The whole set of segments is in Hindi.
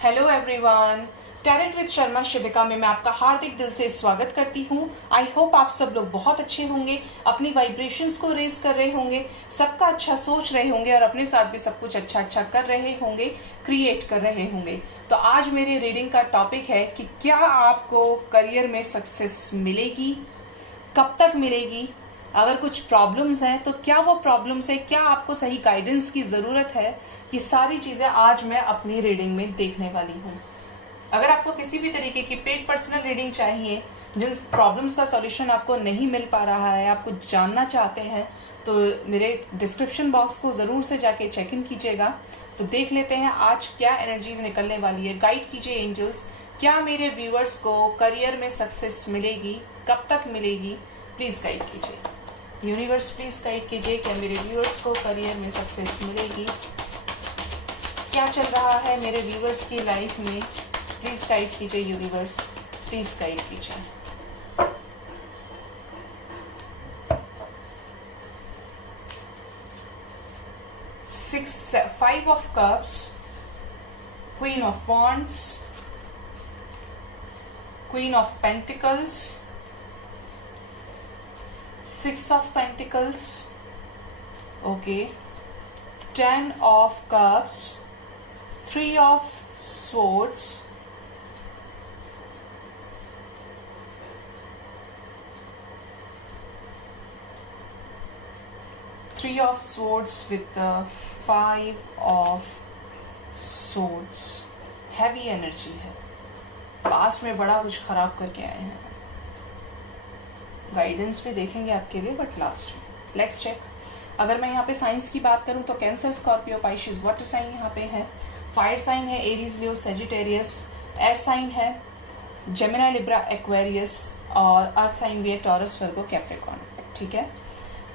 Hello everyone, talent with Sharma Shivika में मैं आपका हार्दिक दिल से स्वागत करती हूँ। आई होप आप सब लोग बहुत अच्छे होंगे, अपनी वाइब्रेशंस को रेज कर रहे होंगे, सबका अच्छा सोच रहे होंगे और अपने साथ भी सब कुछ अच्छा अच्छा कर रहे होंगे, क्रिएट कर रहे होंगे। तो आज मेरे रीडिंग का टॉपिक है कि क्या आपको करियर में सक्सेस मिलेगी, कब तक मिलेगी, अगर कुछ प्रॉब्लम्स हैं तो क्या वो प्रॉब्लम्स है, क्या आपको सही गाइडेंस की जरूरत है। ये सारी चीजें आज मैं अपनी रीडिंग में देखने वाली हूँ। अगर आपको किसी भी तरीके की पेड पर्सनल रीडिंग चाहिए, जिन प्रॉब्लम्स का सॉल्यूशन आपको नहीं मिल पा रहा है, आपको जानना चाहते हैं, तो मेरे डिस्क्रिप्शन बॉक्स को जरूर से जाके चेक इन कीजिएगा। तो देख लेते हैं आज क्या एनर्जीज निकलने वाली है। गाइड कीजिए एंजल्स, क्या मेरे व्यूअर्स को करियर में सक्सेस मिलेगी, कब तक मिलेगी, प्लीज गाइड कीजिए। यूनिवर्स प्लीज गाइड कीजिए, क्या मेरे व्यूअर्स को करियर में सक्सेस मिलेगी, क्या चल रहा है मेरे व्यूअर्स की लाइफ में, प्लीज गाइड कीजिए यूनिवर्स, प्लीज गाइड कीजिए। Five of cups, queen of wands, queen of pentacles, six of pentacles, okay, 10 of cups, 3 of swords, three of swords with the 5 of swords. Heavy energy है, पास्ट में बड़ा कुछ खराब करके आए हैं। गाइडेंस भी देखेंगे आपके लिए, बट लास्ट में लेट्स चेक। अगर मैं यहाँ पे साइंस की बात करूं तो कैंसर, स्कॉर्पियो, पाइशिस, वाटर साइन यहाँ पे है, फायर साइन है एरीज, लियो, सेजिटेरियस, एयर साइन है जेमिनी, लिब्रा, एक्वेरियस और अर्थ साइन भी है टॉरस, वर्गो, कैप्रिकॉर्न। ठीक है,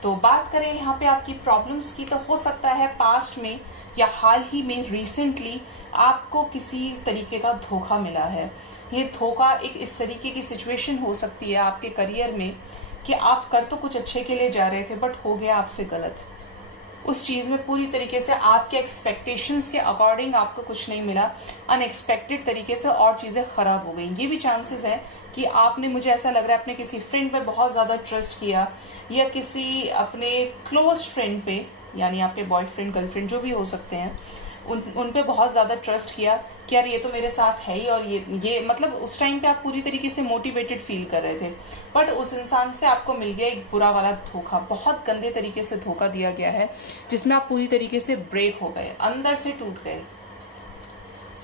तो बात करें यहाँ पे आपकी प्रॉब्लम्स की, तो हो सकता है पास्ट में या हाल ही में रिसेंटली आपको किसी तरीके का धोखा मिला है। ये धोखा एक इस तरीके की सिचुएशन हो सकती है आपके करियर में कि आप कर तो कुछ अच्छे के लिए जा रहे थे, बट हो गया आपसे गलत। उस चीज में पूरी तरीके से आपके एक्सपेक्टेशंस के अकॉर्डिंग आपको कुछ नहीं मिला, अनएक्सपेक्टेड तरीके से और चीजें खराब हो गई। ये भी चांसेस है कि आपने, मुझे ऐसा लग रहा है, अपने किसी फ्रेंड पे बहुत ज्यादा ट्रस्ट किया या किसी अपने क्लोज फ्रेंड पे, यानी आपके बॉयफ्रेंड, गर्लफ्रेंड जो भी हो सकते हैं, उन पे बहुत ज्यादा ट्रस्ट किया कि यार ये तो मेरे साथ है ही, और ये मतलब उस टाइम पे आप पूरी तरीके से मोटिवेटेड फील कर रहे थे, बट उस इंसान से आपको मिल गया एक बुरा वाला धोखा। बहुत गंदे तरीके से धोखा दिया गया है, जिसमें आप पूरी तरीके से ब्रेक हो गए, अंदर से टूट गए,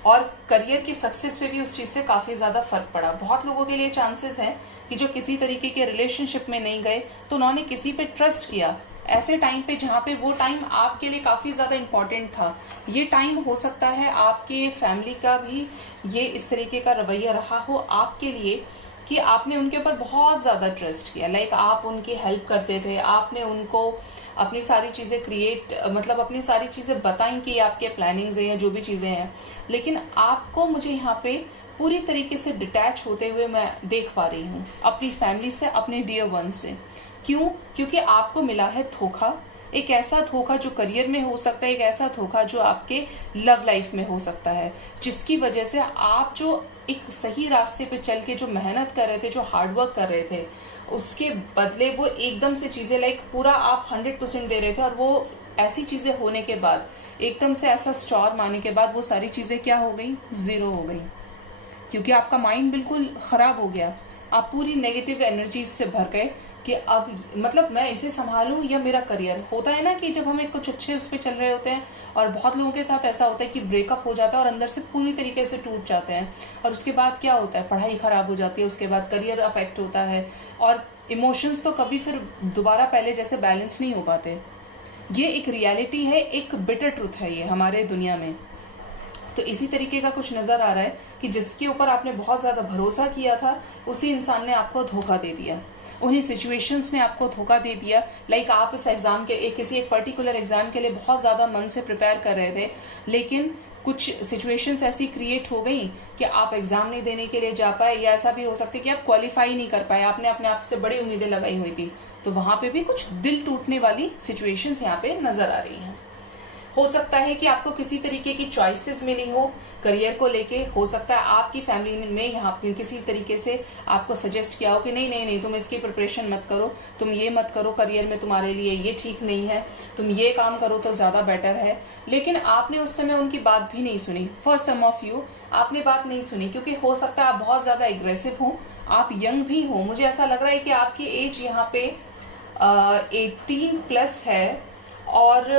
और करियर की सक्सेस पे भी उस चीज से काफी ज्यादा फर्क पड़ा। बहुत लोगों के लिए चांसेस है कि जो किसी तरीके के रिलेशनशिप में नहीं गए, तो उन्होंने किसी पे ट्रस्ट किया ऐसे टाइम पे जहां पे वो टाइम आपके लिए काफी ज्यादा इंपॉर्टेंट था। ये टाइम हो सकता है आपके फैमिली का भी ये इस तरीके का रवैया रहा हो आपके लिए कि आपने उनके ऊपर बहुत ज्यादा ट्रस्ट किया, लाइक आप उनकी हेल्प करते थे, आपने उनको अपनी सारी चीजें मतलब अपनी सारी चीजें बताई कि आपके प्लानिंग्स हैं या जो भी चीजें हैं, लेकिन आपको, मुझे यहाँ पे पूरी तरीके से डिटैच होते हुए मैं देख पा रही हूँ अपनी फैमिली से, अपने डियर वन से। क्यों? क्योंकि आपको मिला है धोखा, एक ऐसा धोखा जो करियर में हो सकता है, एक ऐसा धोखा जो आपके लव लाइफ में हो सकता है, जिसकी वजह से आप जो एक सही रास्ते पे चल के जो मेहनत कर रहे थे, जो हार्डवर्क कर रहे थे, उसके बदले वो एकदम से चीजें, लाइक पूरा आप 100% दे रहे थे, और वो ऐसी चीजें होने के बाद, एकदम से ऐसा स्टॉर्म आने के बाद, वो सारी चीजें क्या हो गई, जीरो हो गई, क्योंकि आपका माइंड बिल्कुल खराब हो गया। आप पूरी नेगेटिव एनर्जीज से भर गए कि अब मतलब मैं इसे संभालूं या मेरा करियर। होता है ना कि जब हम एक कुछ अच्छे उस पर चल रहे होते हैं, और बहुत लोगों के साथ ऐसा होता है कि ब्रेकअप हो जाता है और अंदर से पूरी तरीके से टूट जाते हैं, और उसके बाद क्या होता है, पढ़ाई खराब हो जाती है, उसके बाद करियर अफेक्ट होता है, और इमोशंस तो कभी फिर दोबारा पहले जैसे बैलेंस नहीं हो पाते। ये एक रियलिटी है, एक बिटर ट्रूथ है ये हमारे दुनिया में। तो इसी तरीके का कुछ नजर आ रहा है कि जिसके ऊपर आपने बहुत ज्यादा भरोसा किया था, उसी इंसान ने आपको धोखा दे दिया, उन्हीं सिचुएशंस ने आपको धोखा दे दिया। लाइक आप इस एग्जाम के किसी एक पर्टिकुलर एग्जाम के लिए बहुत ज्यादा मन से प्रिपेयर कर रहे थे, लेकिन कुछ सिचुएशंस ऐसी क्रिएट हो गई कि आप एग्जाम नहीं देने के लिए जा पाए, या ऐसा भी हो सकता है कि आप क्वालिफाई नहीं कर पाए, आपने अपने आप से बड़ी उम्मीदें लगाई हुई थी, तो वहां पे भी कुछ दिल टूटने वाली सिचुएशंस यहाँ पे नजर आ रही हैं। हो सकता है कि आपको किसी तरीके की चॉइसेस मिली हो करियर को लेके। हो सकता है आपकी फैमिली में यहाँ किसी तरीके से आपको सजेस्ट किया हो कि नहीं नहीं नहीं, तुम इसकी प्रिपरेशन मत करो, तुम ये मत करो, करियर में तुम्हारे लिए ये ठीक नहीं है, तुम ये काम करो तो ज्यादा बेटर है। लेकिन आपने उस समय उनकी बात भी नहीं सुनी। फॉर सम ऑफ यू आपने बात नहीं सुनी क्योंकि हो सकता है आप बहुत ज्यादा एग्रेसिव हो, आप यंग भी हो। मुझे ऐसा लग रहा है कि आपकी एज यहाँ पे 18 प्लस है और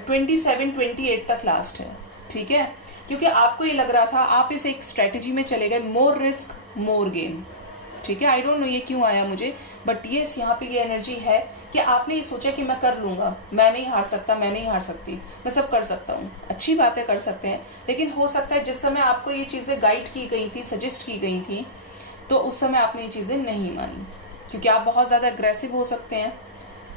27-28 तक लास्ट है, ठीक है। क्योंकि आपको ये लग रहा था आप इस एक स्ट्रेटेजी में चले गए, मोर रिस्क मोर गेन, ठीक है। आई डोंट नो ये क्यों आया मुझे, बट ये यहाँ पे ये एनर्जी है कि आपने ये सोचा कि मैं कर लूंगा, मैं नहीं हार सकता, मैं नहीं हार सकती, मैं सब कर सकता हूँ। अच्छी बातें कर सकते हैं, लेकिन हो सकता है जिस समय आपको ये चीजें गाइड की गई थी, सजेस्ट की गई थी, तो उस समय आपने ये चीजें नहीं मानी क्योंकि आप बहुत ज्यादा अग्रेसिव हो सकते हैं।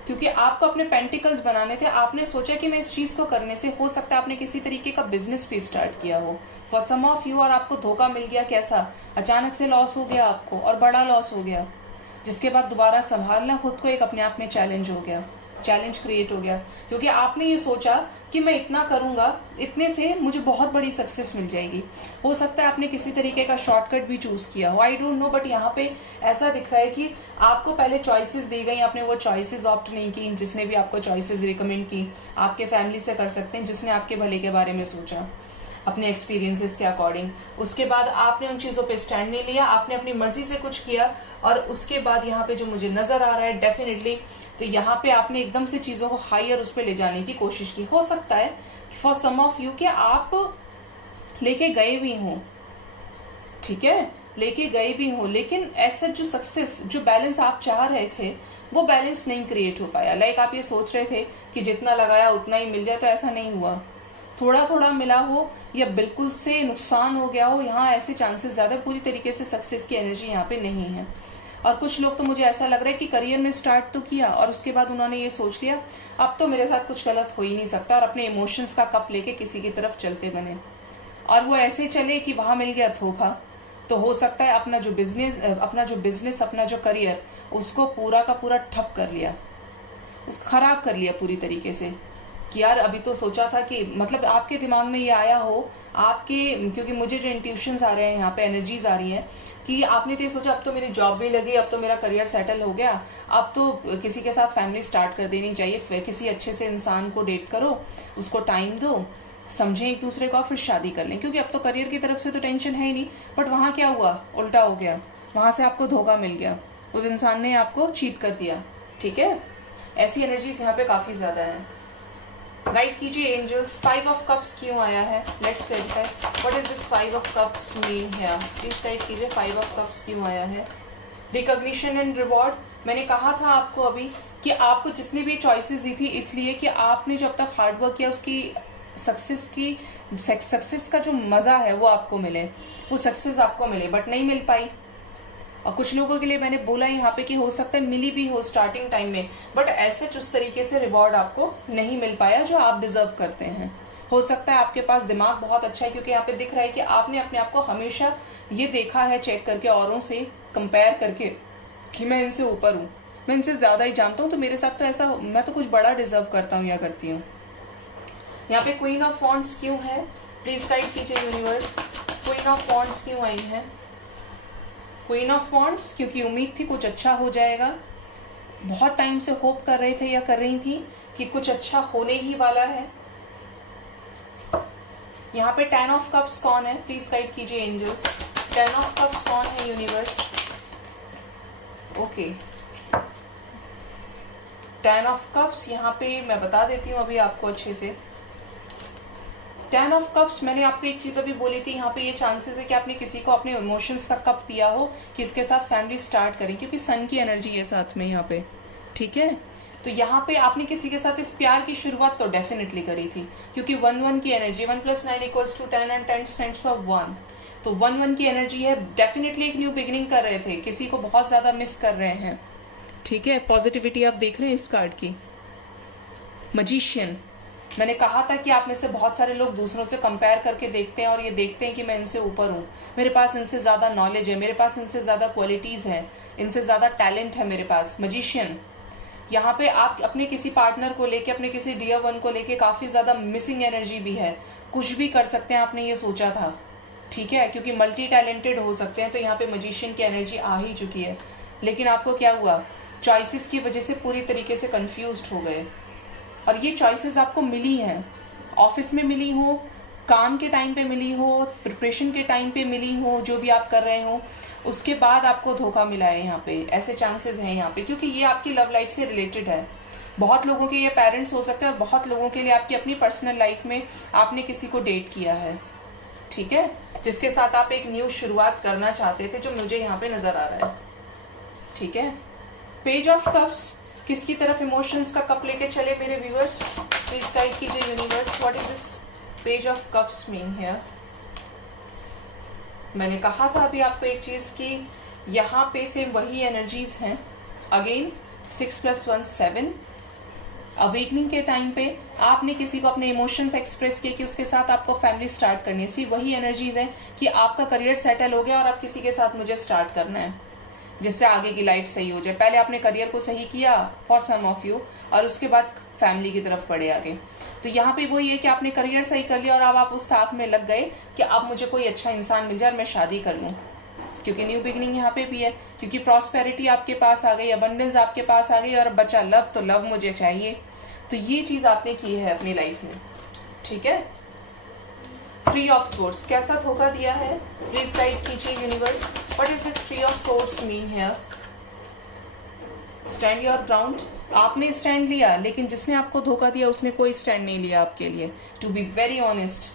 क्योंकि आपको अपने पेंटिकल्स बनाने थे, आपने सोचा कि मैं इस चीज को करने से हो सकता है आपने किसी तरीके का बिजनेस भी स्टार्ट किया हो फॉर सम ऑफ यू, और आपको धोखा मिल गया। कैसा? अचानक से लॉस हो गया आपको और बड़ा लॉस हो गया, जिसके बाद दोबारा संभालना खुद को एक अपने आप में चैलेंज हो गया, चैलेंज क्रिएट हो गया। क्योंकि आपने ये सोचा कि मैं इतना करूंगा, इतने से मुझे बहुत बड़ी सक्सेस मिल जाएगी। हो सकता है आपने किसी तरीके का शॉर्टकट भी चूज किया हो, आई डोंट नो, बट यहाँ पे ऐसा दिख रहा है कि आपको पहले चॉइसेस दी गई, आपने वो चॉइसेस ऑप्ट नहीं की। जिसने भी आपको चॉइसेस रिकमेंड की, आपके फैमिली से कर सकते हैं, जिसने आपके भले के बारे में सोचा अपने एक्सपीरियंसेस के अकॉर्डिंग। उसके बाद आपने उन चीजों पे स्टैंड नहीं लिया, आपने अपनी मर्जी से कुछ किया, और उसके बाद यहाँ पे जो मुझे नजर आ रहा है डेफिनेटली, तो यहाँ पे आपने एकदम से चीजों को हायर उस पर ले जाने की कोशिश की। हो सकता है फॉर सम ऑफ यू कि आप लेके गए भी हों, ठीक है, लेके गए भी हों, लेकिन ऐसा जो सक्सेस, जो बैलेंस आप चाह रहे थे, वो बैलेंस नहीं क्रिएट हो पाया। लाइक आप ये सोच रहे थे कि जितना लगाया उतना ही मिल जाए, तो ऐसा नहीं हुआ। थोड़ा थोड़ा मिला हो या बिल्कुल से नुकसान हो गया हो, यहाँ ऐसे चांसेस ज्यादा, पूरी तरीके से सक्सेस की एनर्जी यहाँ पे नहीं है। और कुछ लोग तो मुझे ऐसा लग रहा है कि करियर में स्टार्ट तो किया और उसके बाद उन्होंने ये सोच लिया अब तो मेरे साथ कुछ गलत हो ही नहीं सकता, और अपने इमोशंस का कप लेके किसी की तरफ चलते बने, और वो ऐसे चले कि वहां मिल गया धोखा। तो हो सकता है अपना जो बिजनेस अपना जो करियर, उसको पूरा का पूरा ठप कर लिया, खराब कर लिया पूरी तरीके से। कि यार अभी तो सोचा था कि, मतलब आपके दिमाग में ये आया हो आपके, क्योंकि मुझे जो इंट्यूशंस आ रहे हैं यहाँ पे, एनर्जीज आ रही है कि आपने तो ये सोचा अब तो मेरी जॉब भी लगी, अब तो मेरा करियर सेटल हो गया, अब तो किसी के साथ फैमिली स्टार्ट कर देनी चाहिए, किसी अच्छे से इंसान को डेट करो, उसको टाइम दो, समझे एक दूसरे को, फिर शादी कर लें, क्योंकि अब तो करियर की तरफ से तो टेंशन है ही नहीं। बट वहां क्या हुआ, उल्टा हो गया, वहां से आपको धोखा मिल गया, उस इंसान ने आपको चीट कर दिया, ठीक है। ऐसी एनर्जीज यहाँ पे काफी ज्यादा है। गाइड कीजिए एंजल्स, 5 ऑफ कप्स क्यों आया है, let's clarify what is this 5 of cups mean here. Please guide कीजिए 5 ऑफ कप्स क्यों आया है। रिकॉग्निशन एंड रिवॉर्ड, मैंने कहा था आपको अभी कि आपको जिसने भी चॉइसेस दी थी, इसलिए कि आपने जब तक हार्डवर्क किया उसकी सक्सेस का जो मजा है वो आपको मिले, वो सक्सेस आपको मिले, बट नहीं मिल पाई। और कुछ लोगों के लिए मैंने बोला यहाँ पे कि हो सकता है मिली भी हो स्टार्टिंग टाइम में, बट ऐसे उस तरीके से रिवॉर्ड आपको नहीं मिल पाया जो आप डिजर्व करते हैं। हो सकता है आपके पास दिमाग बहुत अच्छा है, क्योंकि यहाँ पे दिख रहा है कि आपने अपने आप को हमेशा ये देखा है चेक करके, औरों से कंपेयर करके कि मैं इनसे ऊपर हूँ, मैं इनसे ज्यादा ही जानता हूँ, तो मेरे साथ तो ऐसा, मैं तो कुछ बड़ा डिजर्व करता हूँ या करती हूँ। यहाँ पे क्वीन ऑफ वॉन्ड्स क्यों है, प्लीज गाइड कीजिए यूनिवर्स, क्वीन ऑफ वॉन्ड्स क्यों आई है। क्वीन ऑफ वॉन्ड्स, क्योंकि उम्मीद थी कुछ अच्छा हो जाएगा, बहुत टाइम से होप कर रहे थे या कर रही थी कि कुछ अच्छा होने ही वाला है। यहाँ पे 10 ऑफ कप्स कौन है, प्लीज गाइड कीजिए एंजल्स, 10 ऑफ कप्स कौन है यूनिवर्स। ओके 10 ऑफ कप्स यहाँ पे मैं बता देती हूँ अभी आपको अच्छे से। 10 ऑफ कप्स, मैंने आपको एक चीज अभी बोली थी, यहाँ पे ये चांसेस है कि आपने किसी को अपने इमोशंस का कप दिया हो कि इसके साथ फैमिली स्टार्ट करें, क्योंकि सन की एनर्जी है साथ में यहाँ पे, ठीक है। तो यहाँ पे आपने किसी के साथ इस प्यार की शुरुआत तो डेफिनेटली करी थी, क्योंकि 1-1 की एनर्जी, 1 + 9 = 10 एंड 10 स्टैंड्स फॉर 1, तो 1-1 की एनर्जी है। डेफिनेटली एक न्यू बिगिनिंग कर रहे थे, किसी को बहुत ज्यादा मिस कर रहे हैं, ठीक है। पॉजिटिविटी आप देख रहे हैं इस कार्ड की। मजिशियन, मैंने कहा था कि आप में से बहुत सारे लोग दूसरों से कंपेयर करके देखते हैं और ये देखते हैं कि मैं इनसे ऊपर हूँ, मेरे पास इनसे ज्यादा नॉलेज है, मेरे पास इनसे ज्यादा क्वालिटीज है, इनसे ज्यादा टैलेंट है मेरे पास। मजिशियन, यहाँ पे आप अपने किसी पार्टनर को लेके, अपने किसी डियर वन को लेके काफी ज्यादा मिसिंग एनर्जी भी है। कुछ भी कर सकते हैं आपने ये सोचा था, ठीक है, क्योंकि मल्टी टैलेंटेड हो सकते हैं। तो यहाँ पे मजिशियन की एनर्जी आ ही चुकी है, लेकिन आपको क्या हुआ, चॉइसेस की वजह से पूरी तरीके से कंफ्यूज्ड हो गए। और ये चॉइसेस आपको मिली हैं, ऑफिस में मिली हो, काम के टाइम पे मिली हो, प्रिपरेशन के टाइम पे मिली हो, जो भी आप कर रहे हो, उसके बाद आपको धोखा मिला है। यहाँ पे ऐसे चांसेस हैं यहाँ पे, क्योंकि ये आपकी लव लाइफ से रिलेटेड है। बहुत लोगों के ये पेरेंट्स हो सकते हैं, और बहुत लोगों के लिए आपकी अपनी पर्सनल लाइफ में आपने किसी को डेट किया है, ठीक है, जिसके साथ आप एक न्यू शुरुआत करना चाहते थे, जो मुझे यहाँ पे नजर आ रहा है, ठीक है। पेज ऑफ कप्स, किसकी तरफ इमोशंस का कप लेके चले मेरे व्यूअर्स, प्लीज गाइड कीजिए universe, what is this page of cups mean here. मैंने कहा था अभी आपको एक चीज की, यहाँ पे सेम वही एनर्जीज हैं। अगेन 6 + 1 7। अवेकनिंग के टाइम पे आपने किसी को अपने इमोशंस एक्सप्रेस किए कि उसके साथ आपको फैमिली स्टार्ट करनी है। सी वही एनर्जीज है कि आपका करियर सेटल हो गया और आप किसी के साथ मुझे स्टार्ट करना है, जिससे आगे की लाइफ सही हो जाए। पहले आपने करियर को सही किया फॉर सम ऑफ यू, और उसके बाद फैमिली की तरफ बढ़े आगे। तो यहाँ पे वही है कि आपने करियर सही कर लिया और अब आप उस ताक में लग गए कि अब मुझे कोई अच्छा इंसान मिल जाए और मैं शादी कर लूं, क्योंकि न्यू बिगनिंग यहाँ पे भी है, क्योंकि प्रॉस्पेरिटी आपके पास आ गई, अबंडेंस आपके पास आ गई, और बचा लव, तो लव मुझे चाहिए। तो ये चीज आपने की है अपनी लाइफ में, ठीक है। 3 ऑफ सोर्ड्स, कैसा धोखा दिया है, प्लीज गाइड कीजिए universe, what is this 3 of swords mean here. Stand your ground, आपने स्टैंड लिया, लेकिन जिसने आपको धोखा दिया उसने कोई स्टैंड नहीं लिया आपके लिए। टू बी वेरी ऑनेस्ट,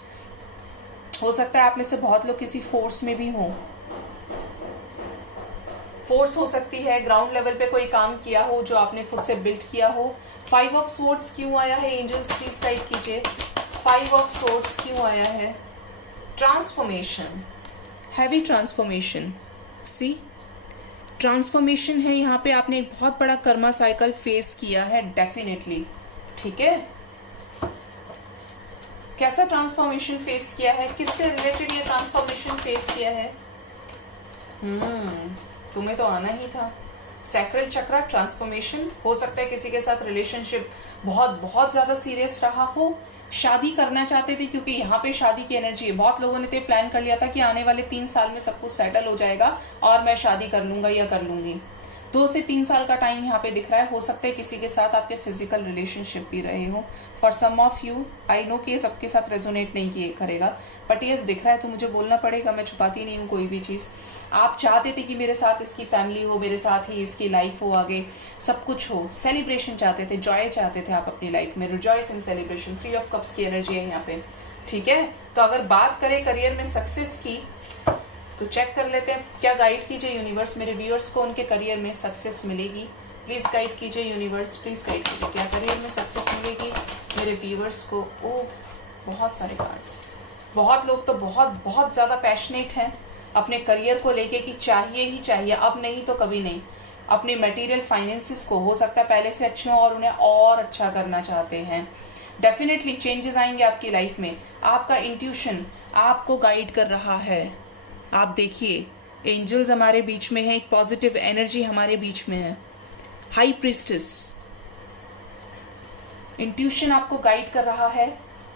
हो सकता है आप में से बहुत लोग किसी फोर्स में भी हों, फोर्स हो सकती है, ग्राउंड लेवल पे कोई काम किया हो जो आपने खुद से बिल्ड किया हो। 5 ऑफ सोर्ड्स क्यों आया है एंजल्स, प्लीज गाइड कीजिए, 5 ऑफ सोर्ड्स क्यों आया है। ट्रांसफॉर्मेशन, हैवी ट्रांसफॉर्मेशन, सी ट्रांसफॉर्मेशन है यहाँ पे। आपने एक बहुत बड़ा कर्मा साइकिल फेस किया है डेफिनेटली, ठीक है। कैसा ट्रांसफॉर्मेशन फेस किया है, किससे रिलेटेड ये ट्रांसफॉर्मेशन फेस किया है। तुम्हें तो आना ही था। सैक्रल चक्र ट्रांसफॉर्मेशन, हो सकता है किसी के साथ रिलेशनशिप बहुत ज्यादा सीरियस रहा हो, शादी करना चाहते थे, क्योंकि यहाँ पे शादी की एनर्जी है। बहुत लोगों ने तो प्लान कर लिया था कि आने वाले 3 साल में सब कुछ सेटल हो जाएगा और मैं शादी कर लूंगा या कर लूंगी। 2 से 3 साल का टाइम यहाँ पे दिख रहा है। हो सकता है किसी के साथ आपके फिजिकल रिलेशनशिप भी रहे हो। For some of you, I know कि ये सबके साथ रेजोनेट नहीं करेगा, बट ये दिख रहा है तो मुझे बोलना पड़ेगा, मैं छुपाती नहीं हूँ कोई भी चीज। आप चाहते थे कि मेरे साथ इसकी फैमिली हो, मेरे साथ ही इसकी लाइफ हो, आगे सब कुछ हो, सेलिब्रेशन चाहते थे, जॉय चाहते थे आप अपनी लाइफ में, rejoice in celebration. 3 of cups की एनर्जी है यहाँ पे, ठीक है। तो अगर बात करें करियर में सक्सेस की, तो चेक कर लेते हैं, क्या गाइड कीजिए यूनिवर्स मेरे व्यूअर्स को, उनके करियर में सक्सेस मिलेगी। प्लीज गाइड कीजिए यूनिवर्स, प्लीज गाइड कीजिए, क्या करियर में सक्सेस मिलेगी मेरे व्यूअर्स को। ओ बहुत सारे कार्ड्स, बहुत लोग तो बहुत ज्यादा पैशनेट हैं अपने करियर को लेके कि चाहिए ही चाहिए, अब नहीं तो कभी नहीं। अपने मटेरियल फाइनेंसेस को हो सकता है पहले से अच्छे हो और उन्हें और अच्छा करना चाहते हैं। डेफिनेटली चेंजेस आएंगे आपकी लाइफ में। आपका इंट्यूशन आपको गाइड कर रहा है। आप देखिए, एंजल्स हमारे बीच में है, एक पॉजिटिव एनर्जी हमारे बीच में है। हाई प्रीस्टेस, इंट्यूशन आपको गाइड कर रहा है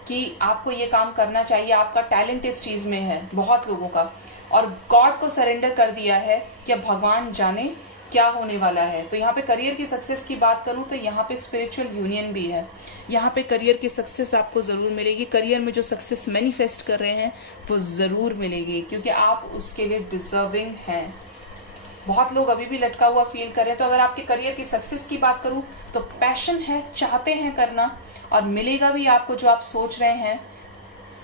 कि आपको ये काम करना चाहिए, आपका टैलेंट इस चीज में है बहुत लोगों का, और गॉड को सरेंडर कर दिया है कि अब भगवान जाने क्या होने वाला है। तो यहाँ पे करियर की सक्सेस की बात करूं तो यहाँ पे स्पिरिचुअल यूनियन भी है। यहाँ पे करियर की सक्सेस आपको जरूर मिलेगी। करियर में जो सक्सेस मैनिफेस्ट कर रहे हैं वो जरूर मिलेगी, क्योंकि आप उसके लिए डिजर्विंग हैं। बहुत लोग अभी भी लटका हुआ फील कर रहे हैं। तो अगर आपके करियर की सक्सेस की बात करूं तो पैशन है, चाहते हैं करना, और मिलेगा भी आपको जो आप सोच रहे हैं,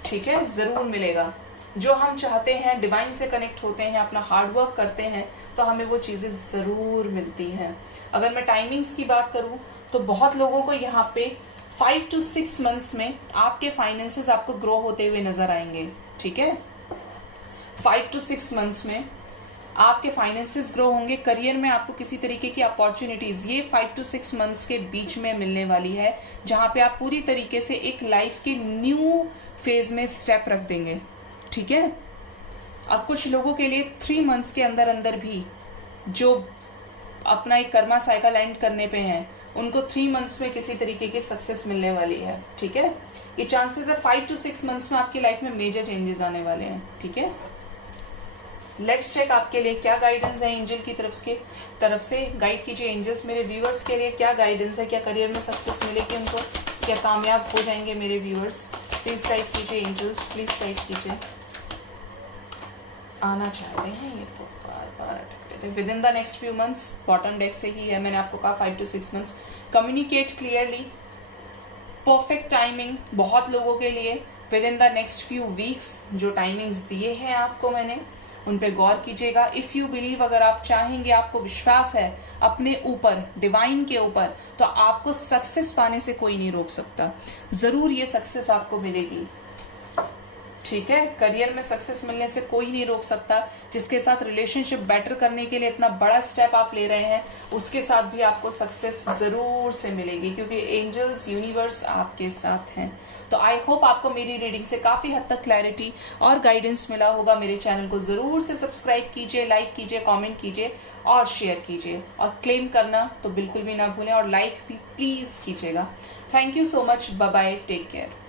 ठीक है, जरूर मिलेगा। जो हम चाहते हैं, डिवाइन से कनेक्ट होते हैं, अपना हार्डवर्क करते हैं, तो हमें वो चीजें जरूर मिलती हैं। अगर मैं टाइमिंग्स की बात करूं तो बहुत लोगों को यहाँ पे 5 to 6 मंथ्स में आपके फाइनेंसेस आपको ग्रो होते हुए नजर आएंगे, ठीक है। 5 to 6 मंथ्स में आपके फाइनेंसेस ग्रो होंगे। करियर में आपको किसी तरीके की अपॉर्चुनिटीज ये 5 to 6 मंथ्स के बीच में मिलने वाली है, जहां पे आप पूरी तरीके से एक लाइफ के न्यू फेज में स्टेप रख देंगे, ठीक है। अब कुछ लोगों के लिए 3 मंथ्स के अंदर अंदर भी जो अपना एक कर्मा साइकिल एंड करने पे हैं, उनको 3 मंथ्स में किसी तरीके की सक्सेस मिलने वाली है। ठीक है, ये चांसेस है 5 to 6 मंथ्स में आपकी लाइफ में मेजर चेंजेस आने वाले हैं। ठीक है, लेट्स चेक आपके लिए क्या गाइडेंस है एंजल की तरफ से गाइड कीजिए एंजल्स मेरे व्यूअर्स के लिए क्या गाइडेंस है, क्या करियर में सक्सेस मिलेगी उनको, क्या कामयाब हो जाएंगे मेरे व्यूअर्स। प्लीज गाइड कीजिए एंजल्स, प्लीज गाइड कीजिए। आना चाहते हैं ये तो बार बार अटकते थे। With in the next few months, bottom deck से ही है, मैंने आपको कहा 5 to 6 months. Communicate clearly, perfect timing बहुत लोगों के लिए। With in the next few weeks जो टाइमिंग्स दिए हैं आपको मैंने, उन पे गौर कीजिएगा। इफ यू बिलीव, अगर आप चाहेंगे, आपको विश्वास है अपने ऊपर, डिवाइन के ऊपर, तो आपको सक्सेस पाने से कोई नहीं रोक सकता। जरूर ये सक्सेस आपको मिलेगी। ठीक है, करियर में सक्सेस मिलने से कोई नहीं रोक सकता। जिसके साथ रिलेशनशिप बेटर करने के लिए इतना बड़ा स्टेप आप ले रहे हैं, उसके साथ भी आपको सक्सेस जरूर से मिलेगी, क्योंकि एंजल्स, यूनिवर्स आपके साथ हैं। तो आई होप आपको मेरी रीडिंग से काफी हद तक क्लैरिटी और गाइडेंस मिला होगा। मेरे चैनल को जरूर से सब्सक्राइब कीजिए, लाइक कीजिए, कमेंट कीजिए और शेयर कीजिए, और क्लेम करना तो बिल्कुल भी ना भूलें, और लाइक भी प्लीज कीजिएगा। Thank you so much, bye bye, take care.